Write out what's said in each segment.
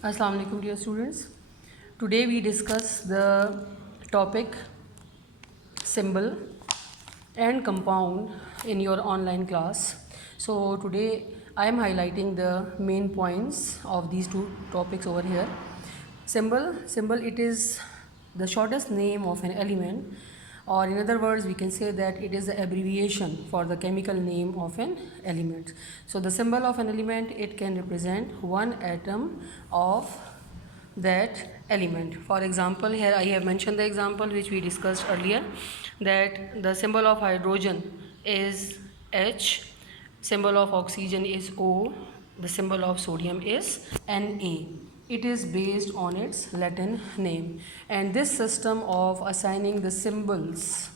Assalamu alaikum dear students. Today we discuss the topic symbol and compound in your online class. So today I am highlighting the main points of these two topics over here. Symbol it is the shortest name of an element, or in other words we can say that it is the abbreviation for the chemical name of an element. So the symbol of an element, it can represent one atom of that element. For example, here I have mentioned the example which we discussed earlier, that the symbol of hydrogen is H, symbol of oxygen is O, the symbol of sodium is Na. It is based on its Latin name, and this system of assigning the symbols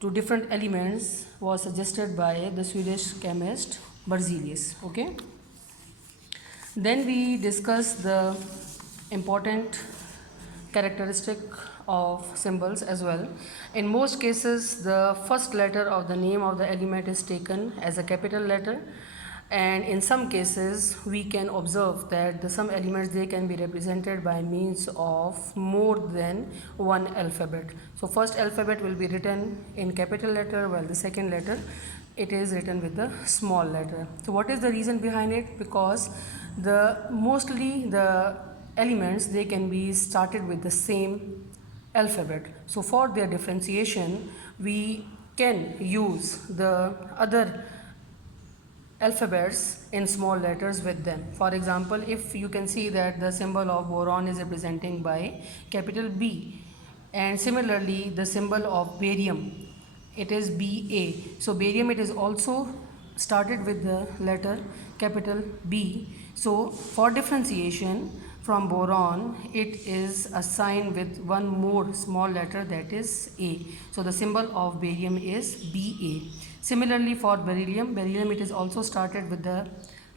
to different elements was suggested by the Swedish chemist Berzelius. Okay. Then we discuss the important characteristic of symbols as well. In most cases, the first letter of the name of the element is taken as a capital letter, and in some cases we can observe that some elements, they can be represented by means of more than one alphabet. So first alphabet will be written in capital letter, while the second letter, it is written with the small letter. So what is the reason behind it? Because mostly the elements, they can be started with the same alphabet. So for their differentiation, we can use the other alphabets in small letters with them. For example, if you can see that the symbol of boron is representing by capital B, and similarly the symbol of barium, it is Ba. So barium, it is also started with the letter capital B. So for differentiation from boron, it is assigned with one more small letter, that is A. So the symbol of barium is Ba. Similarly for beryllium, it is also started with the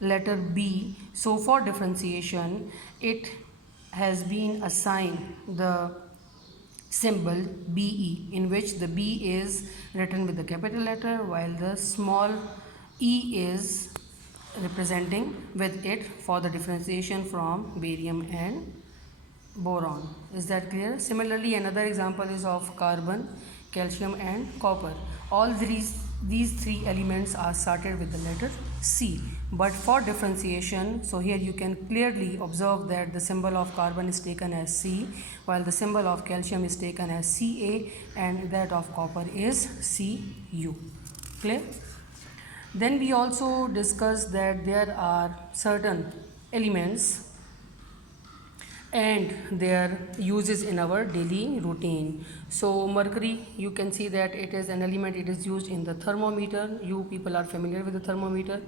letter B. So for differentiation, it has been assigned the symbol Be, in which the B is written with the capital letter, while the small e is representing with it for the differentiation from barium and boron. Is that clear? Similarly, another example is of carbon, calcium and copper. All these three elements are started with the letter C. But for differentiation, so here you can clearly observe that the symbol of carbon is taken as C, while the symbol of calcium is taken as Ca, and that of copper is Cu. Clear? Then we also discussed that there are certain elements and their uses in our daily routine. So mercury, you can see that it is an element, it is used in the thermometer. You people are familiar with the thermometer.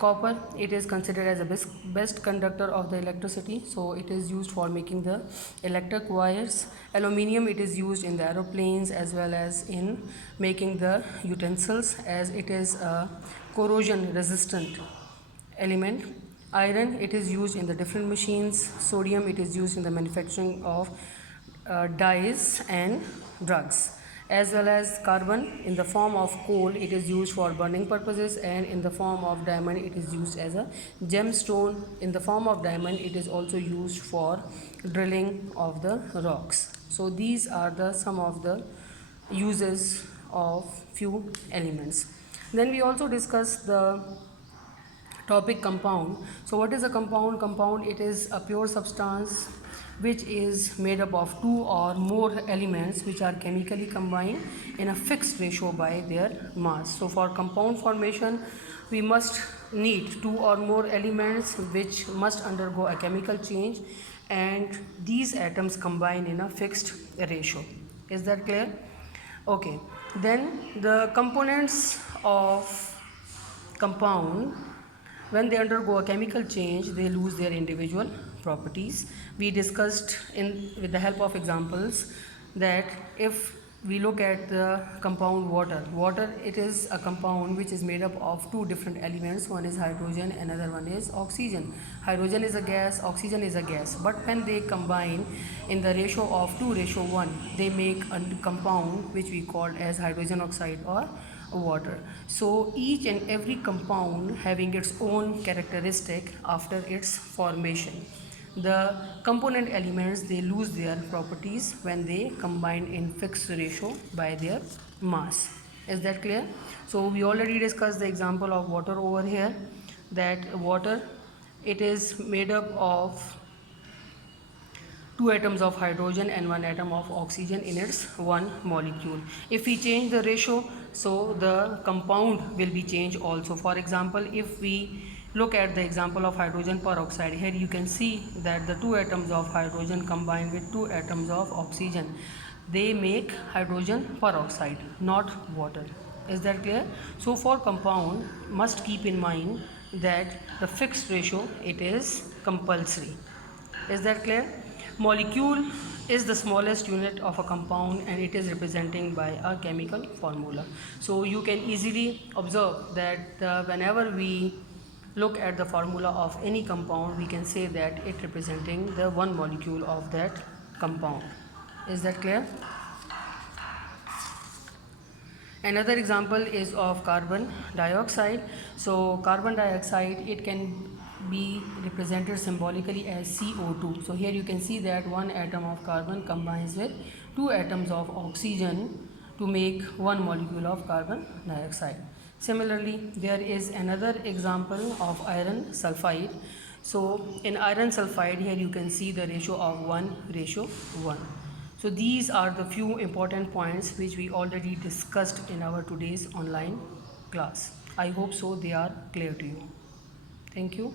Copper, it is considered as a best conductor of the electricity, so it is used for making the electric wires. Aluminium, it is used in the aeroplanes as well as in making the utensils, as it is a corrosion resistant element. Iron, it is used in the different machines. Sodium, it is used in the manufacturing of dyes and drugs. As well as carbon, in the form of coal, it is used for burning purposes, and in the form of diamond, it is used as a gemstone. In the form of diamond, it is also used for drilling of the rocks. So these are some of the uses of few elements. Then we also discuss the topic compound. So what is a compound? Compound, it is a pure substance which is made up of two or more elements which are chemically combined in a fixed ratio by their mass. So for compound formation, we must need two or more elements which must undergo a chemical change, and these atoms combine in a fixed ratio. Is that clear? Okay. Then the components of compound, when they undergo a chemical change, they lose their individual properties. We discussed with the help of examples that if we look at the compound water, it is a compound which is made up of two different elements. One is hydrogen, another one is oxygen. Hydrogen is a gas, oxygen is a gas, but when they combine in the ratio of 2:1, they make a compound which we call as hydrogen oxide or water. So each and every compound having its own characteristic after its formation. the component elements, they lose their properties when they combine in fixed ratio by their mass. Is that clear? So we already discussed the example of water over here, that water, it is made up of two atoms of hydrogen and one atom of oxygen in its one molecule. If we change the ratio, so the compound will be changed also. For example, if we look at the example of hydrogen peroxide, here you can see that the two atoms of hydrogen combined with two atoms of oxygen, they make hydrogen peroxide, not water. Is that clear? So for compound, must keep in mind that the fixed ratio, it is compulsory. Is that clear? Molecule is the smallest unit of a compound and it is representing by a chemical formula. So you can easily observe that whenever we look at the formula of any compound, we can say that it representing the one molecule of that compound. Is that clear? Another example is of carbon dioxide. So carbon dioxide, it can be represented symbolically as CO2. So here you can see that one atom of carbon combines with two atoms of oxygen to make one molecule of carbon dioxide. Similarly, there is another example of iron sulfide. So in iron sulfide, here you can see the ratio of 1:1. So these are the few important points which we already discussed in our today's online class. I hope so they are clear to you. Thank you.